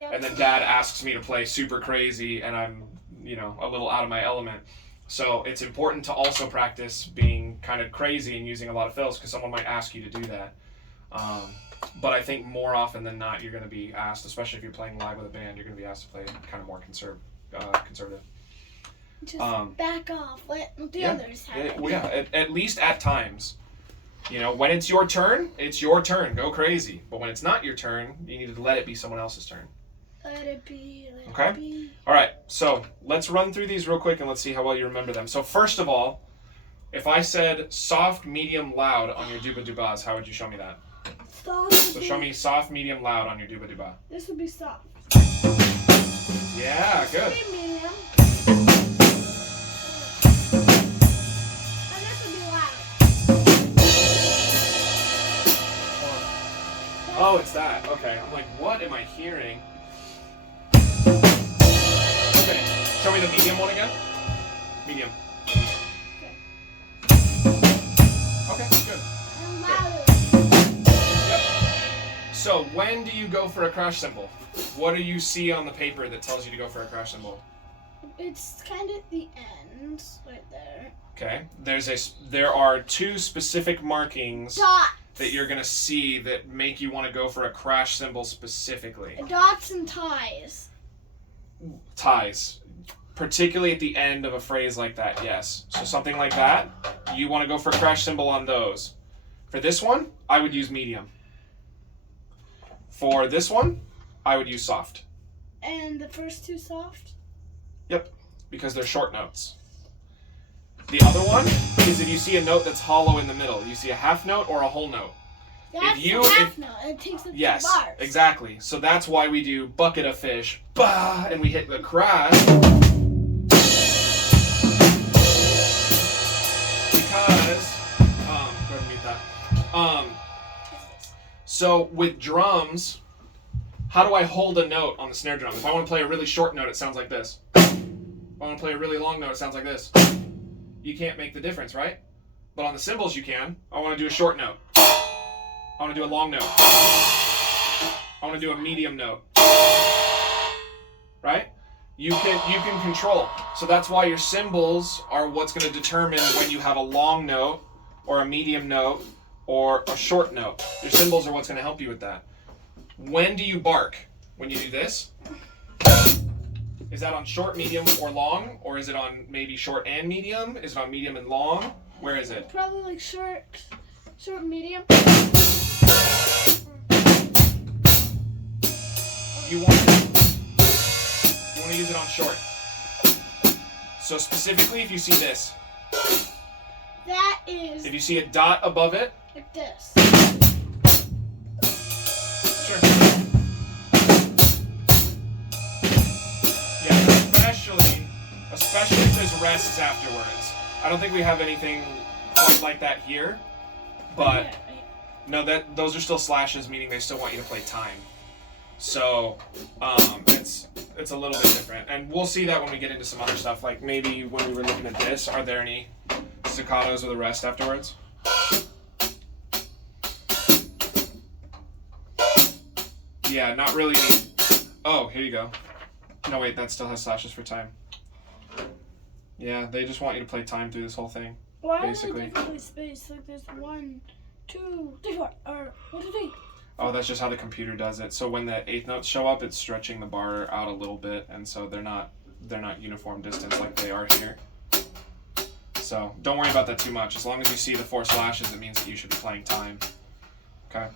and then Dad asks me to play super crazy, and I'm, a little out of my element. So it's important to also practice being kind of crazy and using a lot of fills because someone might ask you to do that. Um, but I think more often than not, you're going to be asked, especially if you're playing live with a band, you're going to be asked to play kind of more conservative. Just back off. Let the others have it. Yeah, at least at times. When it's your turn, it's your turn. Go crazy. But when it's not your turn, you need to let it be someone else's turn. Let it be. Okay? All right. So let's run through these real quick and let's see how well you remember them. So first of all, if I said soft, medium, loud on your Dooba Doobas, how would you show me that? Soft. So show me soft, medium, loud on your Dooba Dooba. This would be soft. Yeah, good. This would be medium. And this would be loud. Oh, it's that. Okay. I'm like, what am I hearing? Okay. Show me the medium one again. Medium. Okay, good. And louder. Yep. So when do you go for a crash cymbal? What do you see on the paper that tells you to go for a crash cymbal? It's kind of the end, right there. Okay. There are two specific markings Dots. that you're gonna see that make you want to go for a crash cymbal specifically. Dots and ties. Ties. Particularly at the end of a phrase like that, yes. So something like that, you want to go for a crash cymbal on those. For this one, I would use medium. For this one, I would use soft. And the first two soft? Yep, because they're short notes. The other one is if you see a note that's hollow in the middle. You see a half note or a whole note. That's a half note. It takes the yes, two bars. exactly. So that's why we do bucket of fish, bah, and we hit the crash. Because, go ahead and mute that. So with drums, how do I hold a note on the snare drum? If I want to play a really short note, it sounds like this. If I want to play a really long note, it sounds like this. You can't make the difference, right? But on the cymbals, you can. I want to do a short note. I want to do a long note. I want to do a medium note. Right? You can control. So that's why your cymbals are what's going to determine when you have a long note or a medium note or a short note. Your cymbals are what's going to help you with that. When do you bark? When you do this? Is that on short, medium, or long? Or is it on maybe short and medium? Is it on medium and long? Where is it? Probably like short, medium. You want to use it on short. So specifically, if you see this. That is. If you see a dot above it. Like this. Sure. Yeah, especially if there's rests afterwards. I don't think we have anything quite like that here, but no, those are still slashes, meaning they still want you to play time. So it's a little bit different, and we'll see that when we get into some other stuff. Like maybe when we were looking at this, are there any staccatos with a rest afterwards? Yeah, not really. Oh, here you go. No, wait, that still has slashes for time. Yeah, they just want you to play time through this whole thing. Why basically. are they definitely spaced like this? 1, 2, 3, 4, or 1, 2, 3. Oh, that's just how the computer does it. So when the eighth notes show up, it's stretching the bar out a little bit, and so they're not uniform distance like they are here. So don't worry about that too much. As long as you see the 4 slashes, it means that you should be playing time. Okay.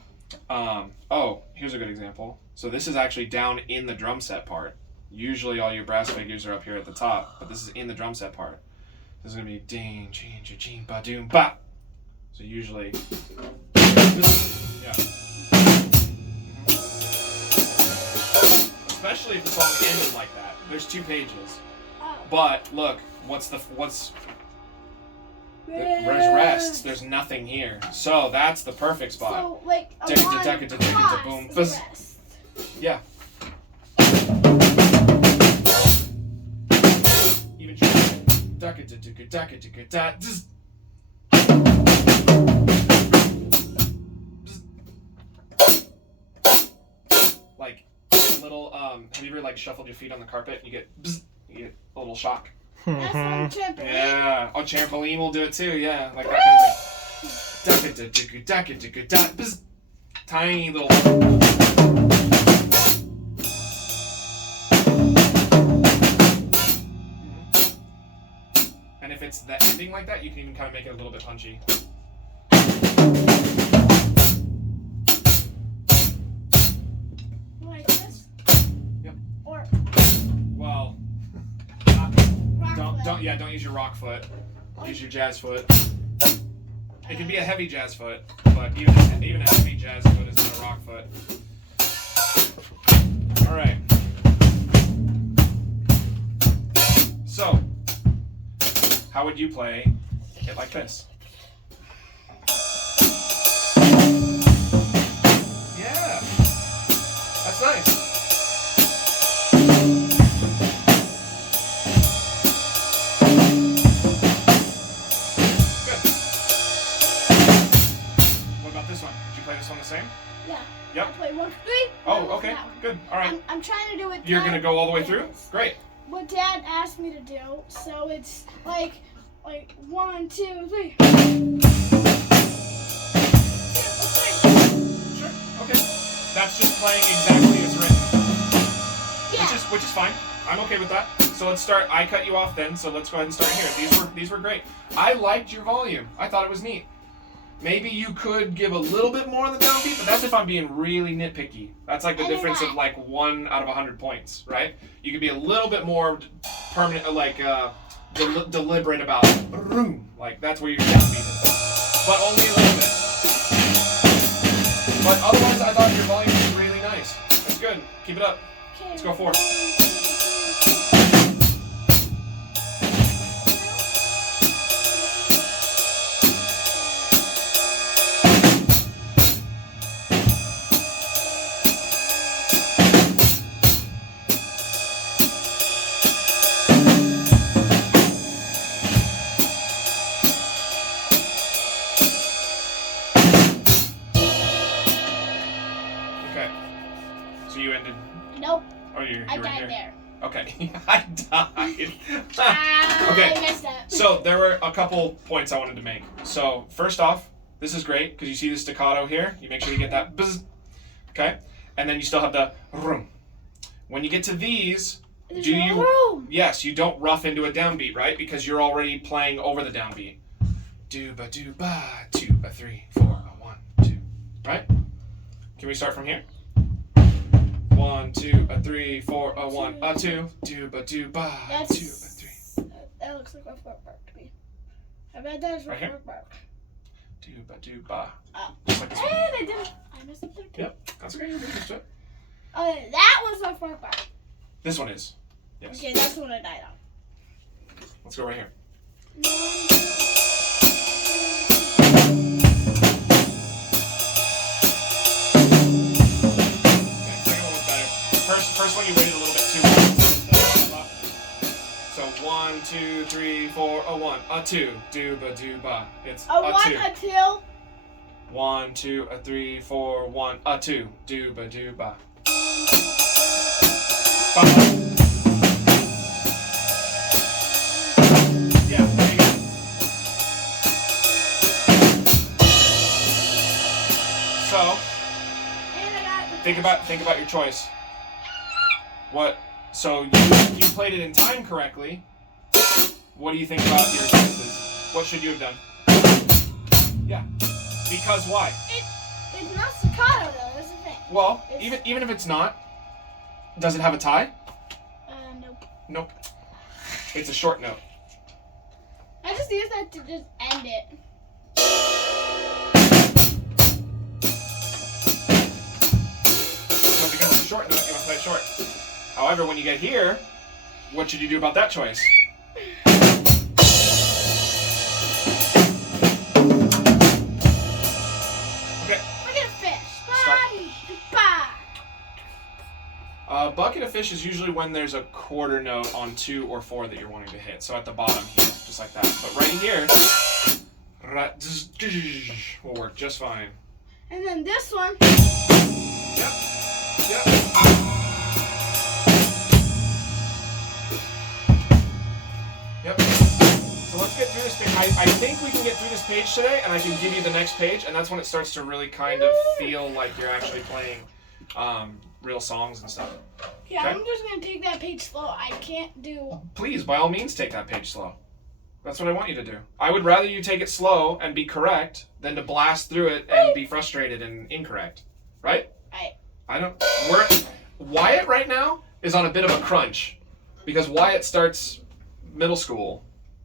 Oh, here's a good example. So this is actually down in the drum set part. Usually all your brass figures are up here at the top, but this is in the drum set part. This is going to be ding, change, ching, ba, doom, ba. So usually, yeah. Especially if the song ended like that. There's 2 pages. But look, there's rests. There's nothing here. So that's the perfect spot. So like a boom. Rest. Yeah. Even like a little little have you ever like shuffled your feet on the carpet and you get bzz, you get a little shock? That's on trampoline. Yeah. Oh, trampoline will do it too. Yeah, like that kind of thing. Bzz. Tiny little. And if it's the ending like that, you can even kind of make it a little bit punchy. Like this? Yep. Or Well, rock don't foot. use your rock foot. Use your jazz foot. It can be a heavy jazz foot, but even a heavy jazz foot isn't a rock foot. All right. So, how would you play it like this? Yeah, that's nice. This one. Did you play this one the same? Yeah. Yep. I play 1, 2, 3. Oh, okay. Good. All right. I'm trying to do it. You're going to go all the way through? Great. What Dad asked me to do, so it's like 1, 2, 3. Sure. Okay. That's just playing exactly as written. Yeah. Which is fine. I'm okay with that. So let's start. I cut you off then, so let's go ahead and start here. These were great. I liked your volume. I thought it was neat. Maybe you could give a little bit more on the downbeat, but that's if I'm being really nitpicky. That's like the difference of like 1 out of 100 points, right? You could be a little bit more permanent, like deliberate about room. Like that's where your downbeat is, but only a little bit. But otherwise, I thought your volume was really nice. That's good. Keep it up. Okay. Let's go 4. So you ended. Nope. Oh, you I were died here. there. Okay, I died. Okay. I messed up. So there were a couple points I wanted to make. So first off, this is great because you see the staccato here. You make sure you get that buzz. Okay, and then you still have the room. When you get to these, There's do no you? room. Yes, you don't rough into a downbeat, right? Because you're already playing over the downbeat. Do ba 2 a 3 4 a 1 2. Right? Can we start from here? 1 2 a 3 4 a 1 a 2. Do ba 2 ba 2 a 3. That looks like a fork bark to me. I bet that is a Right here? fork bark. Do ba 2 ba. Oh. Just like this one. And I didn't. I messed up there too. Yep, that's okay. You're used to it. Oh, that was a fork bark. This one is. Yes. Okay, that's the one I died on. Let's go right here. 1, 2, Okay, second one was better. First one you waited a little bit too long. So 1 2 3 4 a 1 a 2. Do ba. It's a 1, 2. a 2. 1 2 a 3 4 1 a 2. Do ba. Ba. Yeah, there you go. So And I got the think about your choice. What? So you played it in time correctly. What do you think about your choices? What should you have done? Yeah. Because why? It's not staccato though, that's the thing. Well, even if it's not, does it have a tie? Nope. Nope. It's a short note. I just used that to just end it. So because it's a short note, you want to play it short. However, when you get here, what should you do about that choice? Okay. Look at a fish. Bucket of fish is usually when there's a quarter note on 2 or 4 that you're wanting to hit. So at the bottom here, just like that. But right here, will work just fine. And then this one. Yep. let's get through this page. I think we can get through this page today, and I can give you the next page, and that's when it starts to really kind of feel like you're actually playing real songs and stuff. Yeah, Okay. I'm just gonna take that page slow. I can't do. Please, by all means, take that page slow. That's what I want you to do. I would rather you take it slow and be correct than to blast through it and be frustrated and incorrect. Right? Wyatt right now is on a bit of a crunch because Wyatt starts middle school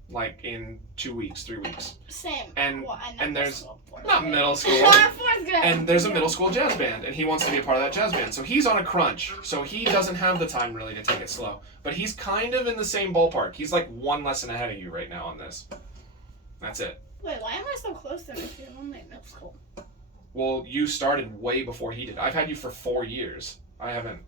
like in 2 weeks, 3 weeks. Same. And Well, and there's school, not middle school. Fourth grade. And there's a middle school jazz band, and he wants to be a part of that jazz band. So he's on a crunch. So he doesn't have the time really to take it slow. But he's kind of in the same ballpark. He's like one lesson ahead of you right now on this. That's it. Wait, why am I so close to him if you're only in middle school? Well, you started way before he did. I've had you for 4 years. I haven't.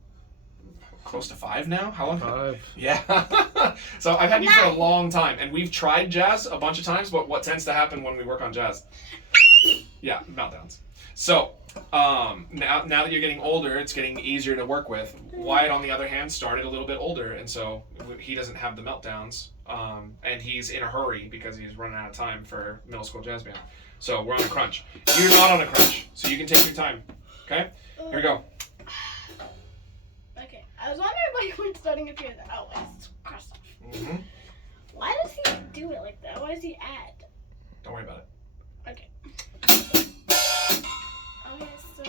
Close to 5 now? How long? 5. Yeah. So I've had you for a long time, and we've tried jazz a bunch of times, but what tends to happen when we work on jazz? Yeah, meltdowns. So now that you're getting older, it's getting easier to work with. Wyatt, on the other hand, started a little bit older, and so he doesn't have the meltdowns, and he's in a hurry because he's running out of time for middle school jazz band. So we're on a crunch. You're not on a crunch, so you can take your time. Okay? Here we go. Okay, I was wondering why you weren't starting if you're the it's crossed off. Mm-hmm. Why does he do it like that? Why does he add? Don't worry about it. Okay. Okay, so.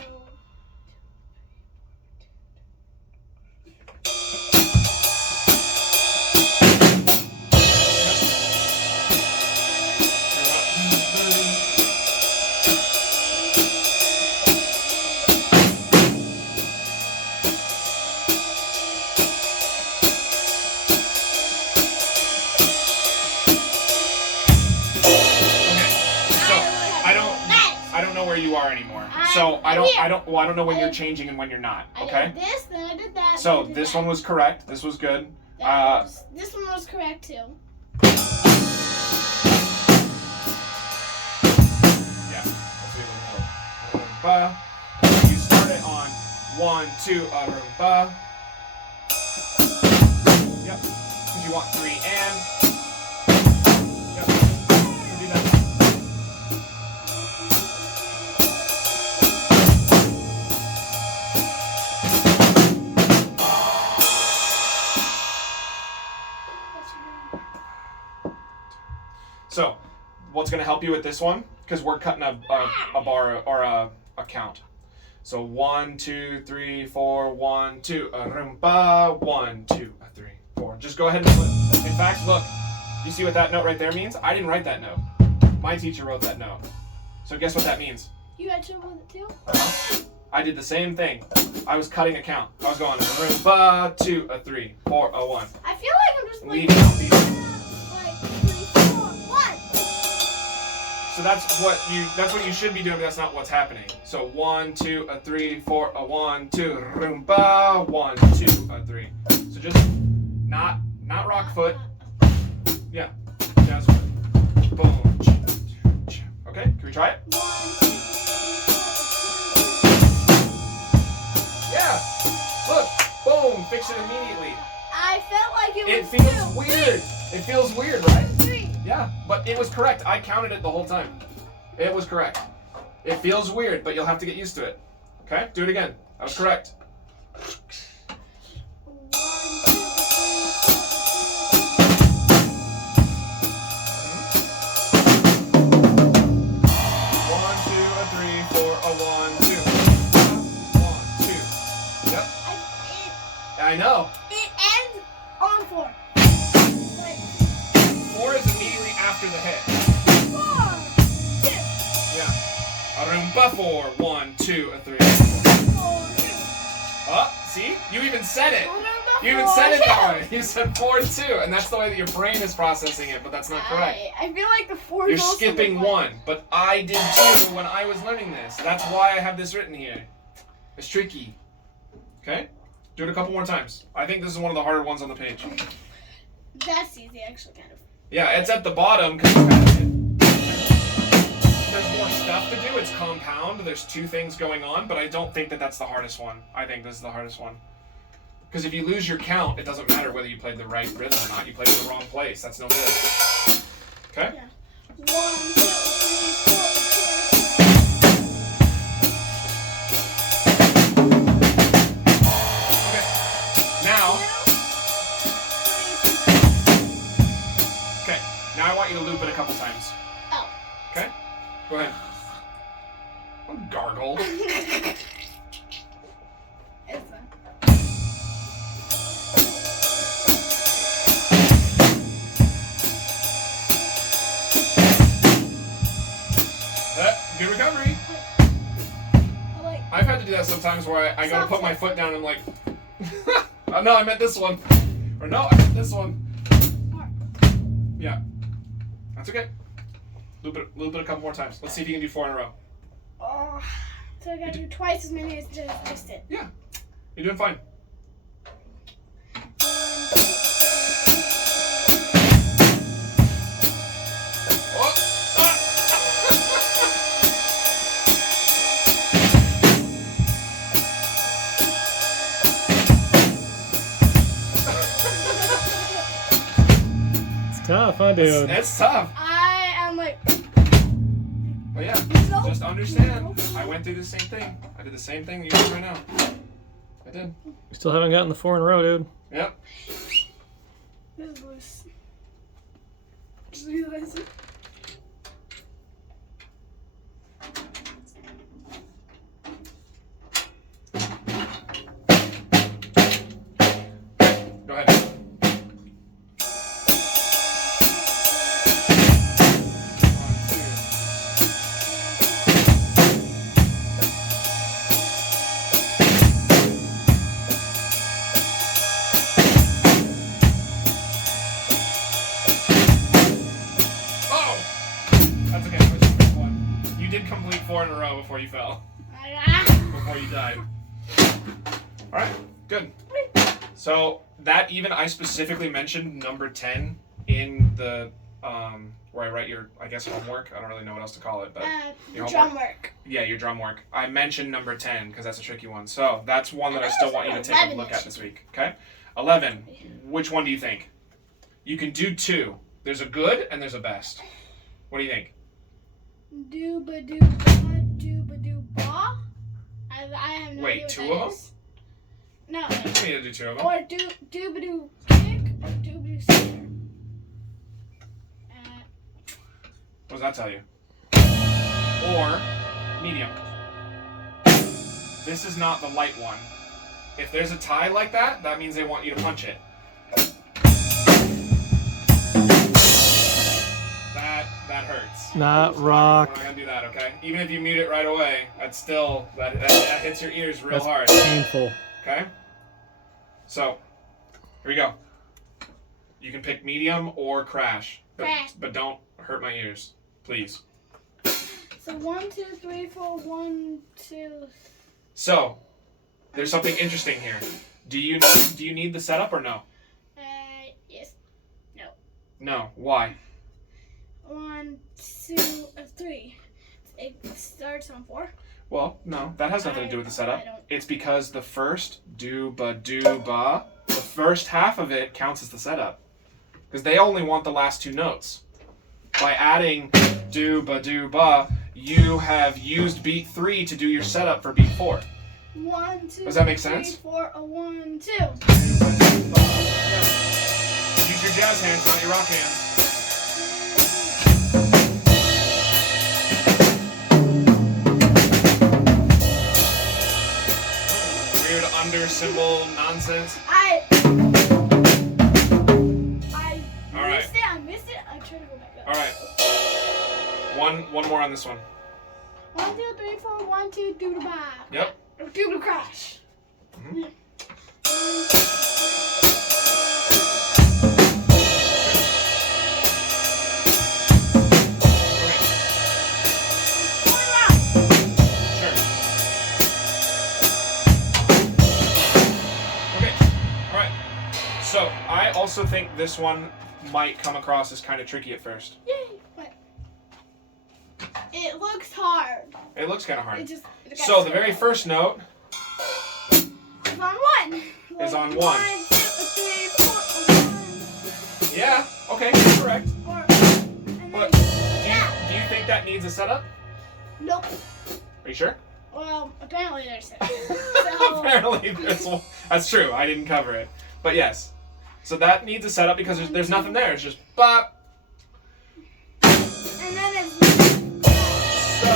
I don't know where you are anymore. So I don't know when you're changing and when you're not. I Okay. did this, then I did that. So then I did this that. one was correct. This was good. This one was correct too. Yeah. Rumba. You start it on 1, 2, rumba. Yep. Because you want 3 and. Yep. Do that. So, what's going to help you with this one? Because we're cutting a bar or a count. So 1, 2, 3, 4, 1, 2, rumba, 1, 2, 3, 4. Just go ahead and flip. In fact, look, you see what that note right there means? I didn't write that note. My teacher wrote that note. So guess what that means? You had trouble with it too? I did the same thing. I was cutting a count. I was going rumba, 2, 3, 4, 1. I feel like I'm just like. Leading out these. Like 3, 4, 1. So that's what you should be doing, but that's not what's happening. So 1, 2, 3, 4, 1, 2, rumba, 1, 2, 3. So just not rock foot. Yeah, jazz foot. Boom. Okay, can we try it? 1, 2, 3, 4, Yeah. Look, boom, fix it immediately. I felt like it It was feels 2, weird. It feels weird, right? 3. Yeah, but it was correct. I counted it the whole time. It was correct. It feels weird, but you'll have to get used to it. Okay? Do it again. That was correct. 1, 2, 1, 2, 3, 4, 1, 2. 1, 2. Yep. I know. It ends on 4. Like 4 is immediately after the hit. 4, 2, Yeah. A rumba 4, 1, 2, 3. 4, 2. Oh, see? You even said it. What about You even 4, said it 2? that way. You said 4, 2, and that's the way that your brain is processing it, but that's not correct. I feel like the 4 You're goes to the skipping 1, but I did too when I was learning this. That's why I have this written here. It's tricky. Okay? Do it a couple more times. I think this is one of the harder ones on the page. That's easy, actually, kind of. Yeah, it's at the bottom because there's more stuff to do. It's compound. There's 2 things going on, but I don't think that that's the hardest one. I think this is the hardest one. Because if you lose your count, it doesn't matter whether you played the right rhythm or not. You played in the wrong place. That's no good. Okay. Now, okay. Now I want you to loop it a couple times. Oh. Okay? Go ahead. Gargle. It's fine. Good recovery. I like. I've had to do that sometimes where I gotta put my foot down and I'm like, oh no, I meant this one. Or no, I meant this one. Yeah. That's okay. Loop it a couple more times. Let's see if you can do 4 in a row. Oh, so I gotta do twice as many as just did. Yeah. You're doing fine. Oh! It's tough, huh, dude? It's tough. I am like. But yeah, No. just understand. I went through the same thing. I did the same thing you're doing right now. I did. We still haven't gotten the 4 in a row, dude. Yep. This is loose. Just realized it. Go ahead. Oh! That's okay. Let's just pick one. You did complete 4 in a row before you fell. Before you died. Alright, good. So that even I specifically mentioned number 10 in the where I write your, I guess, homework. I don't really know what else to call it, but your Drum homework. work. Yeah, your drum work. I mentioned number 10 because that's a tricky one. So that's one that I still want you to take a look at this week. Okay? 11. Which one do you think? You can do 2. There's a good and there's a best. What do you think? Dooba doo ba. I have no Wait, idea what 2 that of them? is. No. You need to do 2 of them. Or dooba doo kick or dooba doo scissor. What does that tell you? Or medium. This is not the light one. If there's a tie like that, that means they want you to punch it. That hurts. Not We're rock. not gonna do that, okay? Even if you mute it right away, that's still that hits your ears real That's hard. painful. Okay? So, here we go. You can pick medium or crash. Crash. But don't hurt my ears. Please. So 1, 2, 3, 4, 1, 2. So, there's something interesting here. Do you need the setup or no? Yes. No. Why? 1, 2, 3. It starts on 4. Well, no. That has nothing to do with the setup. I don't- It's because the first do ba, the first half of it counts as the setup. Because they only want the last 2 notes. By adding do ba, you have used beat 3 to do your setup for beat 4. 1, 2, Does that make 3, sense? 4, 1, 2. Use your jazz hands, not your rock hands. Weird under symbol nonsense. I All right. missed it. I missed it. I tried to go back up. All right. One more on this one. 1, 2, 3, 4, 1, 2, doo ba. Yep. Doo crash. Mhm. Sure. Okay. All right. So I also think this one might come across as kind of tricky at first. Yay! What? It looks hard. It looks kind of hard. It just. So the very first note It's on 1. is on 1. 1, 2, 3, 4, 1. Yeah. Okay. Correct. Or, and But then, yeah. that needs a setup? Nope. Are you sure? Well, apparently there's it. So, Apparently there's one. That's true. I didn't cover it. But yes. So that needs a setup because there's nothing there. It's just bop. and then it's So,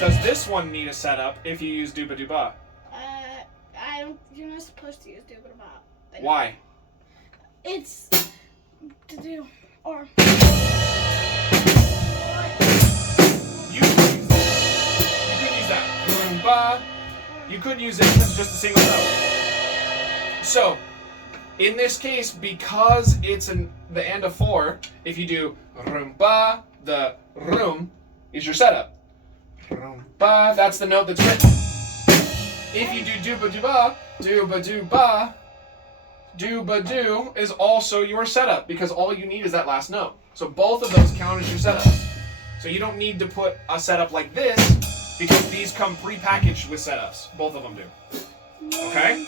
does this one need a setup if you use Dooba Dooba? I don't. You're not supposed to use Dooba Dooba. Why? It's to do or. You could use that. Roomba. You could use it because it's just a single note. So, in this case, because it's the and of 4, if you do roomba, the room is your setup. Roomba, that's the note that's written. If you do dooba dooba, dooba doo is also your setup because all you need is that last note. So both of those count as your setups. So you don't need to put a setup like this because these come pre-packaged with setups. Both of them do. Okay?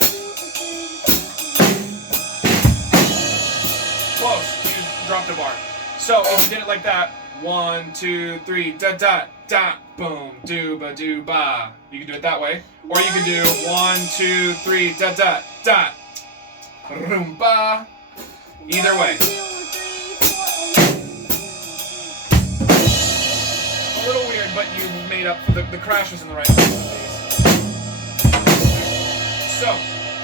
Close. You dropped a bar. So if you did it like that, 1, 2, 3, da da da, boom, dooba dooba. You can do it that way, or you can do 1, 2, 3, da da da, roomba. Either way. A little weird, but you made up. The crash was in the right place. So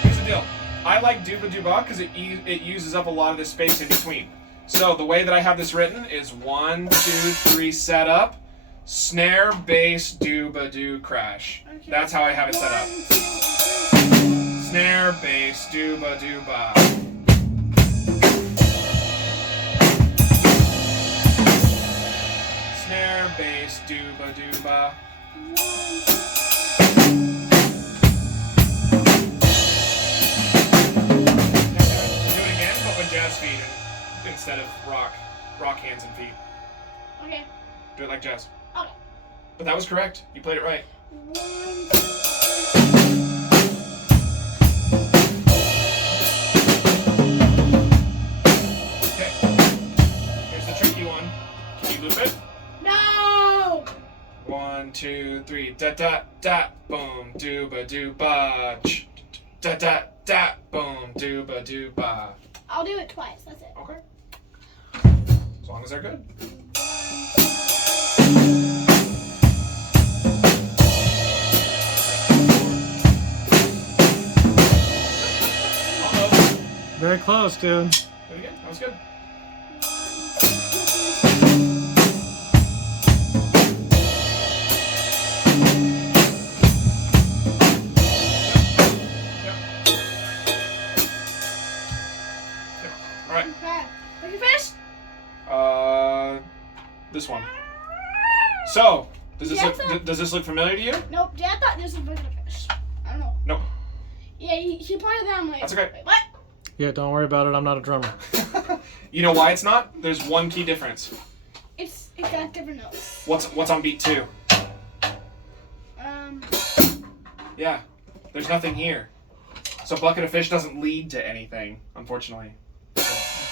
here's the deal. I like Dooba Dooba because it uses up a lot of the space in between. So the way that I have this written is 1, 2, 3 setup, snare, bass, dooba doo, crash. Okay. That's how I have it set up. Snare, bass, dooba dooba. Snare, bass, dooba dooba. Do it again, but with jazz feet instead of rock hands and feet. Okay. Do it like jazz. Okay. But that was correct. You played it right. 1, 2, 3. Okay. Here's the tricky one. Can you loop it? No. 1, 2, 3. Da da da. Boom. Dooba dooba. Ch. Da da da. Boom. Dooba dooba. I'll do it twice. That's it. Okay. As long as they're good. Almost. Very close, dude. Do it again. That was good. All right. Okay. Looking fish. This one. So, does this Yeah, look it's a- does this look familiar to you? Nope. Dad thought this was Bucket of Fish. I don't know. Nope. Yeah, he pointed that. I'm like. That's okay. Wait, what? Yeah, don't worry about it. I'm not a drummer. You know why it's not? There's one key difference. It got different notes. What's on beat 2? Yeah. There's nothing here. So Bucket of Fish doesn't lead to anything, unfortunately.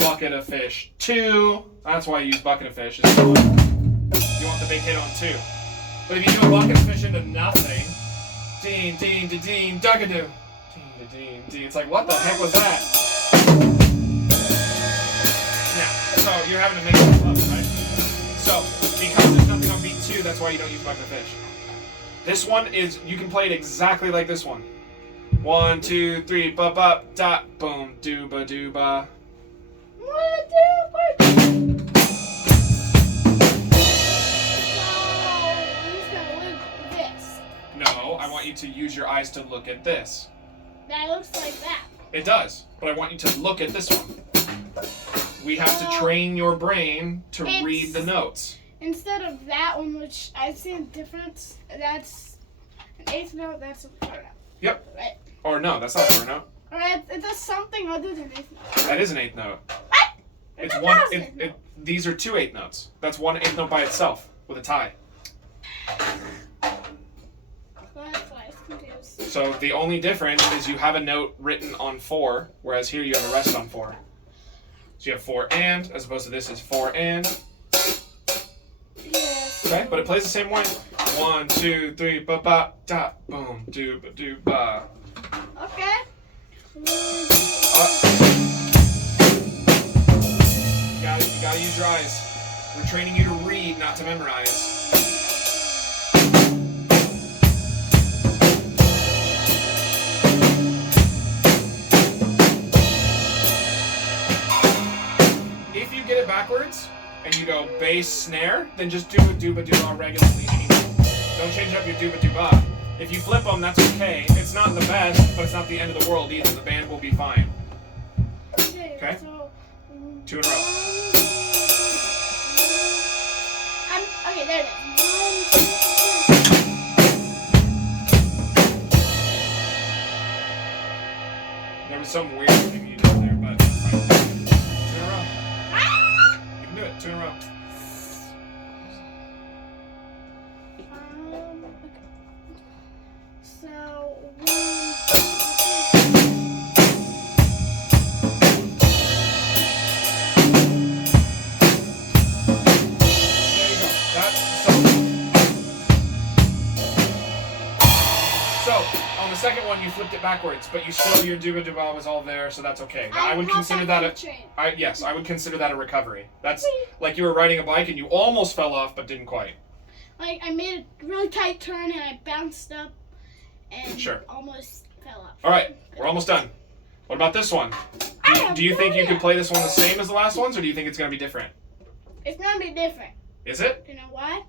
Bucket of Fish 2. That's why I use Bucket of Fish. You want the big hit on 2. But if you do a Bucket of Fish into nothing, ding, ding, ding, ding, dugadoo. Ding, ding, ding. It's like, what the heck was that? Yeah. So you're having to make it up, right? So because there's nothing on beat 2, that's why you don't use Bucket of Fish. This one is, you can play it exactly like this one. 1, 2, 3, ba ba da, boom, dooba dooba. 1, 2, 3. So I'm just gonna look at this. No, I want you to use your eyes to look at this. That looks like that. It does, but I want you to look at this one. We have to train your brain to It's- read the notes. Instead of that one, which I've seen a difference, that's an eighth note, that's a third note. Yep. Right. Or no, that's not a third note. Alright, it does something other than eighth note. That is an eighth note. What? It's It one. does eighth note. These are 2 eighth notes. That's 1 eighth note by itself with a tie. That's why I was confused. So the only difference is you have a note written on 4, whereas here you have a rest on 4. So you have 4 and, as opposed to this is 4 and. Yes. Okay, but it plays the same way. 1, 2, 3, ba ba da boom do ba do ba. Okay. You gotta use your eyes. We're training you to read, not to memorize. If you get it backwards and you go bass snare, then just do a dooba dooba regularly. Don't change up your dooba dooba. If you flip them, that's okay. It's not the best, but it's not the end of the world either. The band will be fine. Okay. So, 2 in a row. Okay, there it is. 1, 2, 3. There was some weird thing you did there, but it's fine. 2 in a row. You can do it. 2 in a row. Okay. So 1, 2, 3. There you go. So on the second one, you flipped it backwards, but you still your dooba dooba was all there, so that's okay. I would consider that a yes, I would consider that a recovery. That's like you were riding a bike and you almost fell off, but didn't quite. Like I made a really tight turn and I bounced up and Sure. almost fell off. All right, we're almost done. What about this one? Do you think you could play this one the same as the last ones, or do you think it's gonna be different? It's gonna be different. Is it? You know why?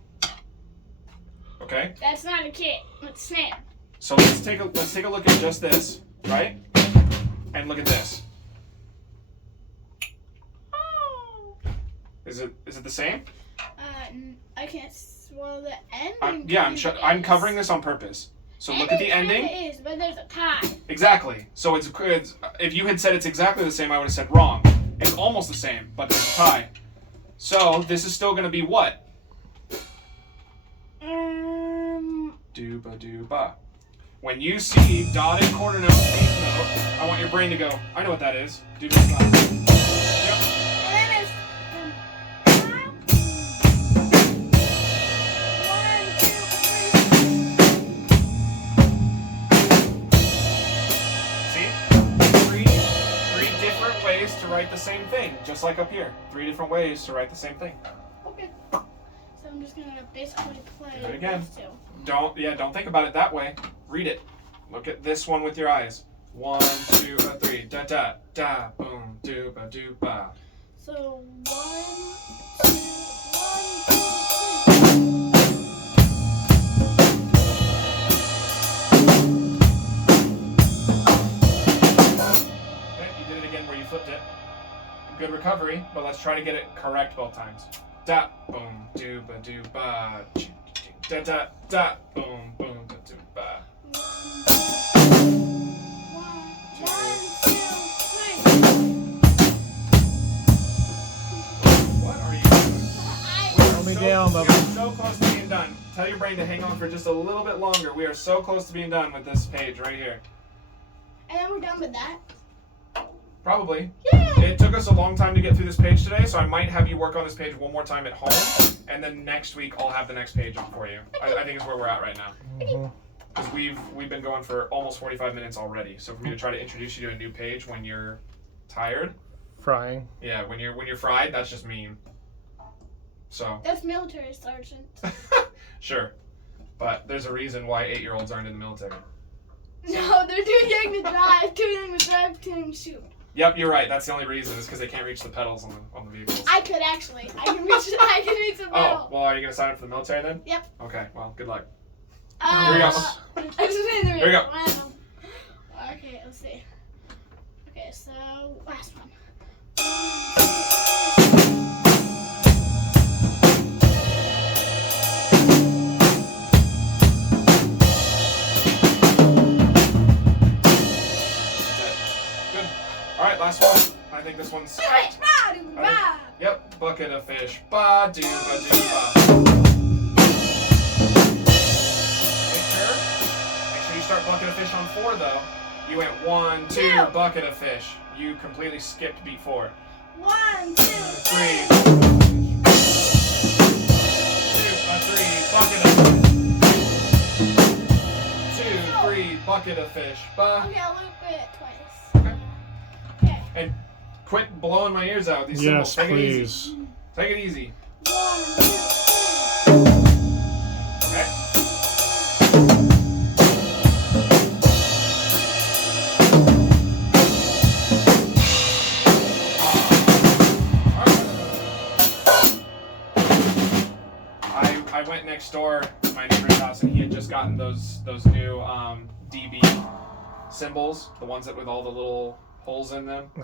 Okay. That's not a kick. It's snare. So let's take a look at just this, right? And look at this. Oh. Is it the same? I can't swallow the end. I'm covering this on purpose. So look at the ending. It is, but there's a tie. Exactly. So it's if you had said it's exactly the same, I would have said wrong. It's almost the same, but there's a tie. So this is still going to be what? Dooba dooba. When you see dotted quarter note, eighth note, I want your brain to go, I know what that is. Dooba dooba. Yep. And then it's 1, 2, 3. See? Three different ways to write the same thing, just like up here. 3 different ways to write the same thing. Okay. So I'm just gonna basically play Do it again. these two. Don't think about it that way. Read it. Look at this one with your eyes. 1, 2, 3. Da da da boom dooba dooba. So 1, 2, 1, 2, 3. Okay, you did it again where you flipped it. Good recovery, but let's try to get it correct both times. Da boom dooba dooba. Da da da boom boom da dooba. 1, 2, 3. What are you doing? Calm me down, We are Bubba. so close to being done. Tell your brain to hang on for just a little bit longer. We are so close to being done with this page right here. And then we're done with that. Probably. Yeah. It took us a long time to get through this page today, so I might have you work on this page one more time at home, and then next week I'll have the next page up for you. I think is where we're at right now. Mhm. Because we've been going for almost 45 minutes already. So for me to try to introduce you to a new page when you're tired, Frying. yeah, when you're fried, that's just mean. So That's military sergeant. sure, but there's a reason why 8-year-olds aren't in the military. No, they're too young to drive, too young to drive, too young to shoot. Yep, you're right. That's the only reason is because they can't reach the pedals on the vehicles. I could actually. I can reach the Oh, pedal. well, are you gonna sign up for the military then? Yep. Okay, well, good luck. Here we go. Here we go. Wow. Okay, let's see. Okay, so last one. Good. All right, last one. I think this one's. Fish, ba, doo, ba. Yep, bucket of fish. Ba doo ba doo ba. Make sure you start bucket of fish on 4 though. You went 1, 2, Yeah. bucket of fish. You completely skipped beat 4. 1, 2, 3. 2, 3. Bucket of fish. 2, 3, bucket of fish. Okay, I'll loop it twice. Okay. Okay. And quit blowing my ears out with these Yes, cymbals. Take it easy. please. Take it easy. 1, 2, 3. Okay. I went next door to my neighbor's house and he had just gotten those new DB cymbals, the ones that with all the little holes in them. The